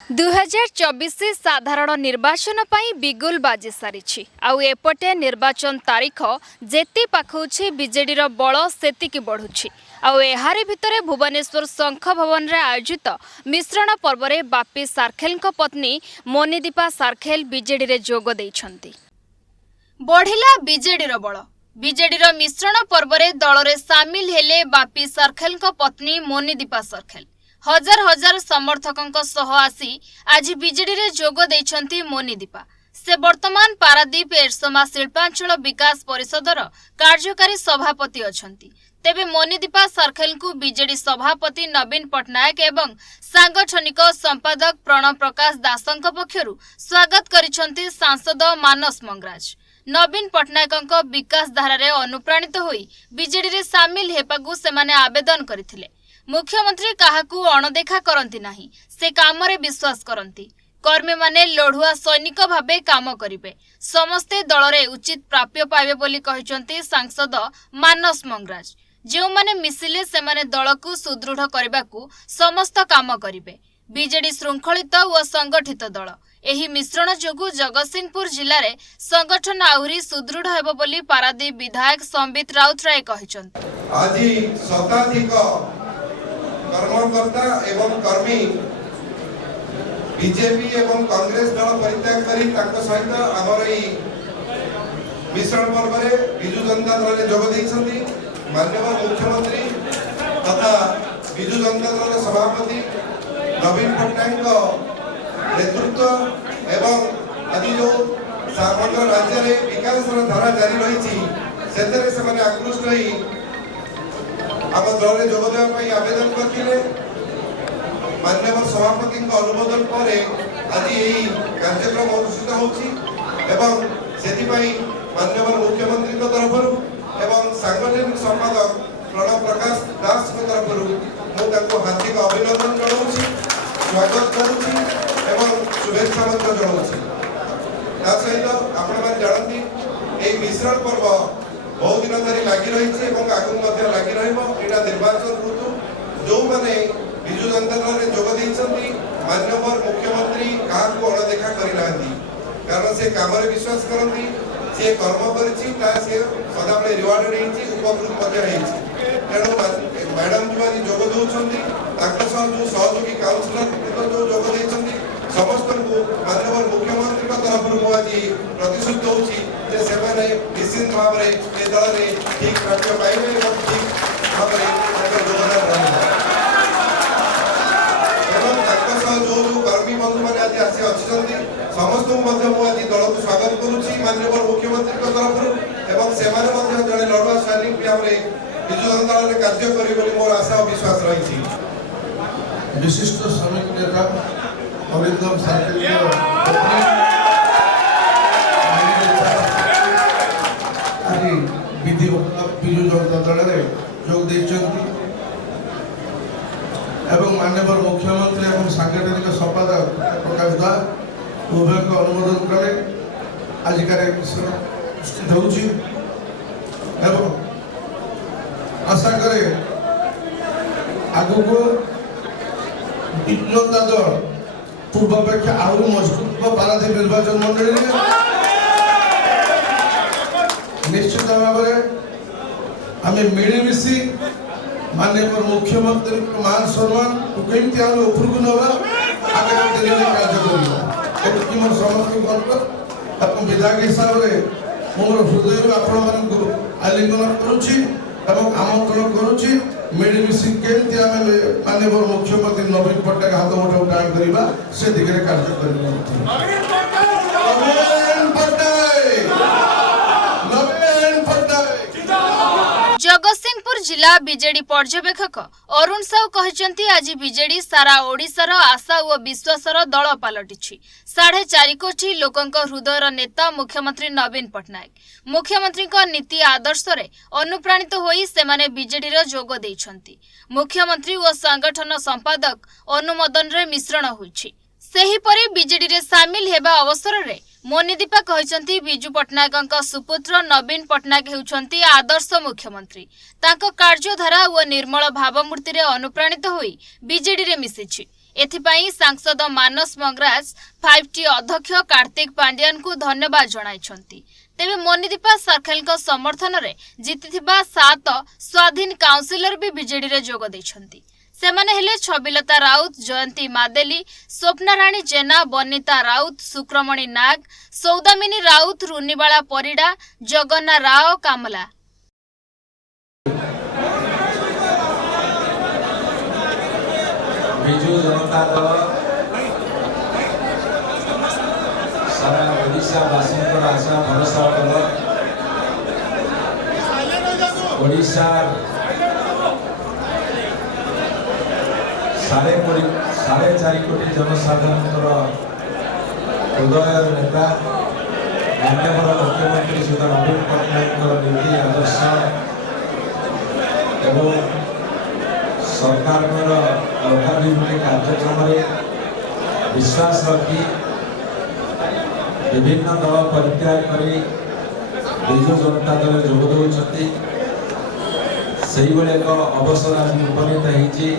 2024 साधारण निर्वाचन ପାଇଁ ବିଗୁଲ ବାଜି ସାରିଛି ଆଉ ଏପଟେ ନିର୍ବାଚନ ତାରିଖ ଯେତେ ପାଖଉଛି ବିଜେଡିର ବଳ ସେତିକି ବଢୁଛି ଆଉ ଏହାରି ଭିତରେ ଭୁବନେଶ୍ୱର ଶଙ୍ଖ ଭବନରେ ଆୟୋଜିତ ମିଶ୍ରଣ ପର୍ବରେ ବାପି ସାର୍ଖେଲଙ୍କ ପତ୍ନୀ ମୋନିଦୀପା ସାର୍ଖେଲ ବିଜେଡିରେ ଯୋଗ ଦେଇଛନ୍ତି। ବଢିଲା ବିଜେଡିର ବଳ। ବିଜେଡିର ମିଶ୍ରଣ ପର୍ବରେ ଦଳରେ ସାମିଲ ହେଲେ ବାପି ସାର୍ଖେଲଙ୍କ ପତ୍ନୀ ମୋନିଦୀପା ସାର୍ଖେଲ। हजार हजार समर्थकों सह आसी आज बिजेडी रे जोग देइछंती मोनिदीपा। से वर्तमान पारादीप एरसमा शिल्पांचल विकास परिषदर कार्यकारी सभापति अछंती। तेबे मोनिदीपा सार्खेल को बिजेडी सभापति नवीन पट्टनायक एवं सांगठनिक संपादक प्रणव प्रकाश दासंक पक्षरु स्वागत करिछंती सांसद मानस मंगराज। नवीन पट्टनायकंक विकास धारा रे अनुप्राणित होई बिजेडी रे सामिल हेपाकु सेमाने आवेदन करिथिले। मुख्यमंत्री काहाकू अणदेखा करती नाही, से काम रे विश्वास करती। कर्मी माने लढुआ सैनिक भाबे काम करिवे। समस्ते दल रे उचित प्राप्य पाइबे बोली कहिसंती सांसद मानस मंगराज। जेउ माने मिसिले से माने दल को सुदृढ़ करबाकू समस्त काम करिवे। बीजेडी श्रृंखलित और संगठित दल। एही मिश्रण जोगु जगतसिंहपुर जिल्ला रे संगठन आहुरी सुदृढ़ हेबो बोली पारादीप विधायक संबित राउतराय कहिसंती। आजि शताधिक कर्मकर्ता एवं कर्मी बीजेपी एवं कांग्रेस दल परित्याग करी ताको सहित हमर ई मिश्रण पर्व रे बिजू जनता दल रे जोग दैछंती। माननीय मुख्यमंत्री तथा बिजू जनता दल रे सभापति नवीन पट्टनायक नेतृत्व एवं आदि जो समग्र राज्य रे विकास धारा जारी रही सेतरे से माने आकृष्ट होई आम दल में जोग देवाई आवेदन करते। माननीय सभापति अनुमोदन पर आज यही कार्यक्रम अनुष्ठित होती। माननीय मुख्यमंत्री तरफ एवं सांगठनिक संपादक प्रणव प्रकाश दास तरफ मुझे हार्दिक अभिनंदन जनाऊँ, स्वागत करुँची एवं शुभेच्छा जनाऊँ। सहित आपण जानती यही मिश्रण पर्व बहुत दिन धरी लगी रही आगे लगी रहा निर्वाचन ऋतु जो मैंने बिजू जनता दल में जोग देती। माननीय मुख्यमंत्री क्या अणदेखा करना कारण से काम विश्वास करती, सी कर्म कर सदा रिवार्ड उपकृत तेणु मैडम जो आज जोग दौरान जो सहयोगी काउंसिलर जो जोग देती समस्त को माननीय मुख्यमंत्री तरफ मुझे प्रतिश्रुत होची निश्चित भाव में दल में ठीक प्राप्य पाइबे और ठीक भाव में योगदान जो जो कर्मी बंधु मैंने आज आसी अच्छी समस्त आज दल को स्वागत करुँची माननीय मुख्यमंत्री तरफ एवं से जड़े लड़ुआ सैनिक भाव में बिजू जनता दल कार्य करेंगे मोर आशा और विश्वास रही। विशिष्ट श्रमिक नेता अरिंदम सार्खेल बिजू जनता दल में जोग देती। माननीय मुख्यमंत्री और सांगठनिक संपादक प्रकाश दास उभय को अनुमोदन कले आज अनुष्ठित होउची एवं आशा करे आगु को बिजू जनता दल पूर्वापेक्षा आहरी मजबूत पारादीप निर्वाचन मंडली निश्चित भाव आम मिलमिशी माननीय मुख्यमंत्री मान सम्मान कमी उपरकू नवा आगे कार्य कर मोर समस्त विधायक हिसाब से मोर हृदय आपण आलिंगन करुच्ची आमंत्रण करुच्ची मिलमिशी केमती आम माननीय मुख्यमंत्री नवीन पट्टनायक हाथ मुठा टाण करवा से दिगरे कार्य कर जगतसिंहपुर जिला बीजेडी पर्यवेक्षक अरुण साहू कहते आज बीजेडी सारा ओडिशार आशा और विश्वासर दल पलटिछि। 4.5 कोटी लोकों हृदयर नेता मुख्यमंत्री नवीन पट्टनायक मुख्यमंत्री नीति आदर्श रे अनुप्राणित होई सेमाने बीजेडी रो जोग देइछंती। मुख्यमंत्री और संगठन संपादक अनुमोदन रे मिश्रण होइछि। सेहीपरि बीजेडी रे सामिल हेबा अवसर रे मोनिदीपा कहते बिजू पट्टनायक सुपुत्र नवीन पट्टनायक हेउछंती आदर्श मुख्यमंत्री। तांको कार्यधारा और निर्मल भावमूर्ति रे अनुप्राणित होई बीजेडी रे मिसिछि। एथिपाई सांसद मानस मंगराज 5T अध्यक्ष कार्तिक पांड्यान को धन्यवाद जणाइछंती। तेबे मोनिदीपा सर्खेल समर्थन रे जीतिथिबा 7 स्वाधीन काउंसिलर भी बीजेडी रे जोग दैछंती। सेमाने हेले छबिलता राउत, जयंती मादेली, स्वप्ना राणी जेना, बनिता राउत, सुक्रमणी नाग, सौदामिनी राउत, रुनिबाला परिडा, जगन्ना राव कामला। बिजू जनता दल सारा ओडिशा वासी आशा भरोसा दल ओडिशा 4.5 कोटी जनसाधारण हृदय नेता माननीय मुख्यमंत्री श्री नवीन पट्टनायक नीति आदर्श एवं सरकार लोकाभिमुखी कार्यक्रम विश्वास रखी विभिन्न दल परित्याग कर बिजु जनता दल जोग दौरान एक अवसर आज उपनीत होती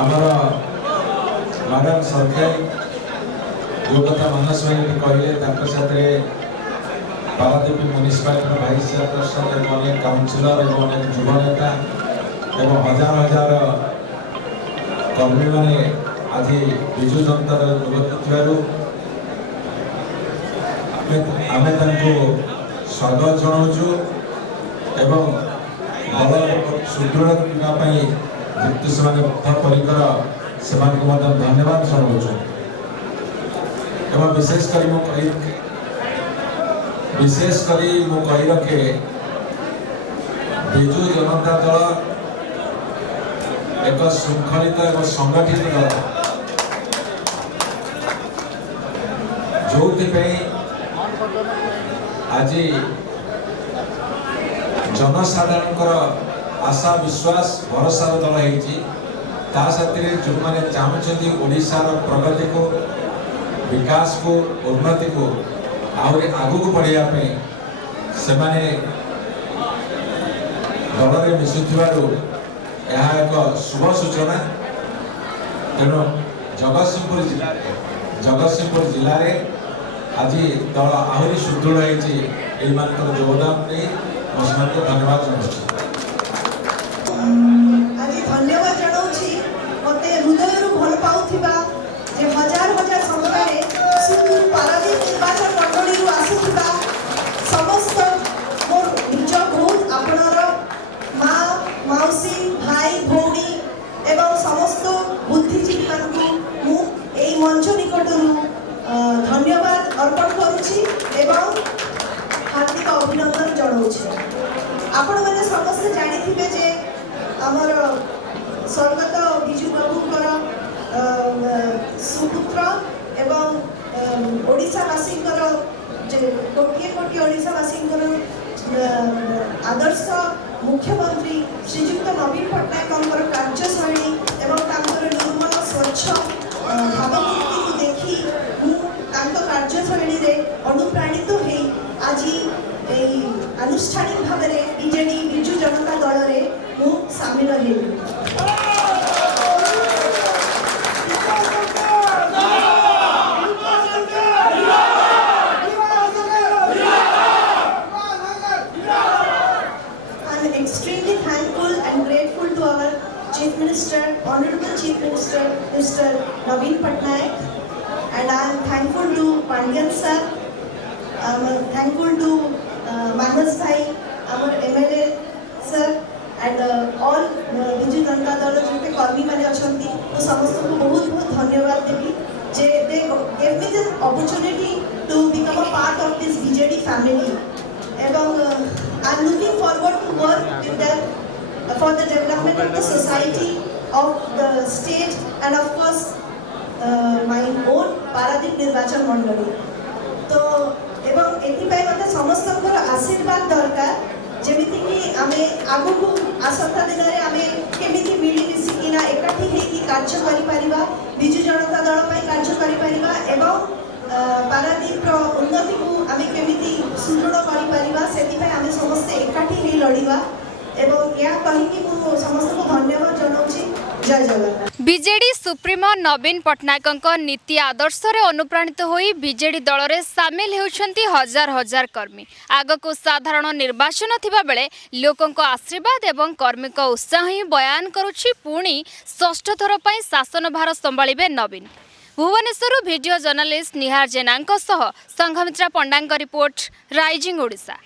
आमर मैडम सरखेल जो कथा मानस भाई कहले साथ पारादीप म्यूनिसिपालिटी भाइस चेयरपर्सन एवं अनेक काउंसिलर एवं अनेक युवा नेता एवं हजार हजार कर्मी मैंने आज बिजु जनता दल जोग आमे स्वागत जनाऊँ एवं दल सुदृढ़ करने जितु से परिकर से धन्यवाद जनाऊँ एवं विशेष करी मु कही रखे बिजु जनता दल एक शृंखलित एक संगठित दल जो आज जनसाधारण आशा विश्वास भरोसा दल होती जो मैंने चाहते ओडिशार प्रगति को विकास को उन्नति को आहरी आगू को बढ़ापे से दल में मिशुवर यह एक शुभ सूचना तेणु जगतसिंहपुर जिले में आज दल आहरी सुदृढ़ होती योगदान नहीं मुझे धन्यवाद जनाऊँ आज धन्यवाद जनाऊँ मत हृदय भल पाऊा जे हजार हजार संख्यार सुदूर पारादीप निर्वाचन मंडली आसुवा समस्त मोर निज बहुत आपणर माँ मौसी भाई भौणी एवं समस्त बुद्धिजीवी मानू मंच निकट धन्यवाद अर्पण करुच्ची एवं हार्दिक अभिनंदन जनाऊँ। आपण मैंने समस्त जानी जे आमर स्वर्गत बिजू बाबूर सुपुत्र एवं ओडिशावासी कोटिए कोटी ओडिशावासी आदर्श मुख्यमंत्री श्रीजुक्त नवीन पट्टनायक कार्यशैली एवं निर्मल स्वच्छ भावमूर्ति को देखी कार्यशैली अनुप्राणित हो आज आनुष्ठानिक भाव में बीजेडी बिजु जनता दल में सामिल हो। Extremely thankful and grateful to our Chief Minister, Honorable Chief Minister, Mr. Naveen Patnaik, and I am thankful to Pandian sir. I am thankful to Manas bhai, our MLA sir, and all Biju Janata Dal जो कर्मी माने अछंती तो समस्त को बहुत बहुत धन्यवाद देवी जे they gave me this opportunity to become a part of this BJD family. I am looking forward to work with them for the development of the society, of the state, and of course my own Paradip Nirvachan Mandali. तो एवं एथिपाई मते समस्तकर आशीर्वाद दरकार जेमिति कि आमे आगु को आसंता दिन रे आमे केमिति मिली मिसिकिना एकाठी हेकी कार्य करि परिबा बिजु जनता दल पई कार्य करि परिबा एवं पारादीप उन्नति को आमे केमिति सुदृढ़ करि परिबा सेति आमे समस्त एकाठी हे लड़िबा एवं या कहि कि मु समस्त को धन्यवाद जनाउछि। जय जगन्नाथ। बीजेडी सुप्रीमो नवीन पट्टनायक नीति आदर्श रे अनुप्राणित होई बीजेडी दल रे सामिल होउछंती हजार हजार कर्मी। आगको साधारण निर्वाचन थिबा बेले लोकंको आशीर्वाद एवं कर्मी को उत्साह ही बयान करुछि पुणी षष्ठ थर पई शासन भार संभाळिबे नवीन। भुवनेश्वर वीडियो जर्नलिस्ट निहार जेनांक सह संघमित्रा पंडांक रिपोर्ट राइजिंग ओडिशा।